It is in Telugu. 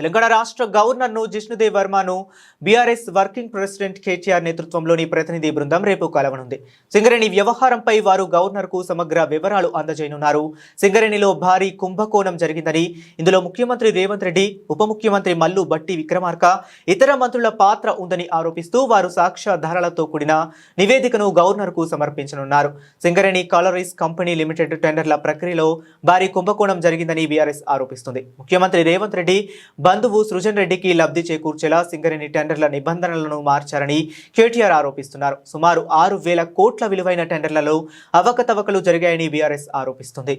తెలంగాణ రాష్ట్ర గవర్నర్ను జిష్ణుదేవ్ వర్మను బీఆర్ఎస్ వర్కింగ్ ప్రెసిడెంట్ కేటీఆర్ నేతృత్వంలోని ప్రతినిధి బృందం రేపు కలవనుంది. సింగరేణి వ్యవహారంపై వారు గవర్నర్కు సమగ్ర వివరాలు అందజేయనున్నారు. సింగరేణిలో భారీ కుంభకోణం జరిగిందని, ఇందులో ముఖ్యమంత్రి రేవంత్ రెడ్డి, ఉప ముఖ్యమంత్రి మల్లు భట్టి విక్రమార్క, ఇతర మంత్రుల పాత్ర ఉందని ఆరోపిస్తూ వారు సాక్ష్యాధారాలతో కూడిన నివేదికను గవర్నర్కు సమర్పించనున్నారు. సింగరేణి కాలరీస్ కంపెనీ లిమిటెడ్ టెండర్ల ప్రక్రియలో భారీ కుంభకోణం జరిగిందని బీఆర్ఎస్ ఆరోపిస్తుంది. ముఖ్యమంత్రి రేవంత్ రెడ్డి బంధువు సృజన్ రెడ్డికి లబ్ధి చేకూర్చేలా సింగరేణి టెండర్ల నిబంధనలను మార్చారని కేటీఆర్ ఆరోపిస్తున్నారు. సుమారు 6,000 కోట్ల విలువైన టెండర్లలో అవకతవకలు జరిగాయని బీఆర్ఎస్ ఆరోపిస్తుంది.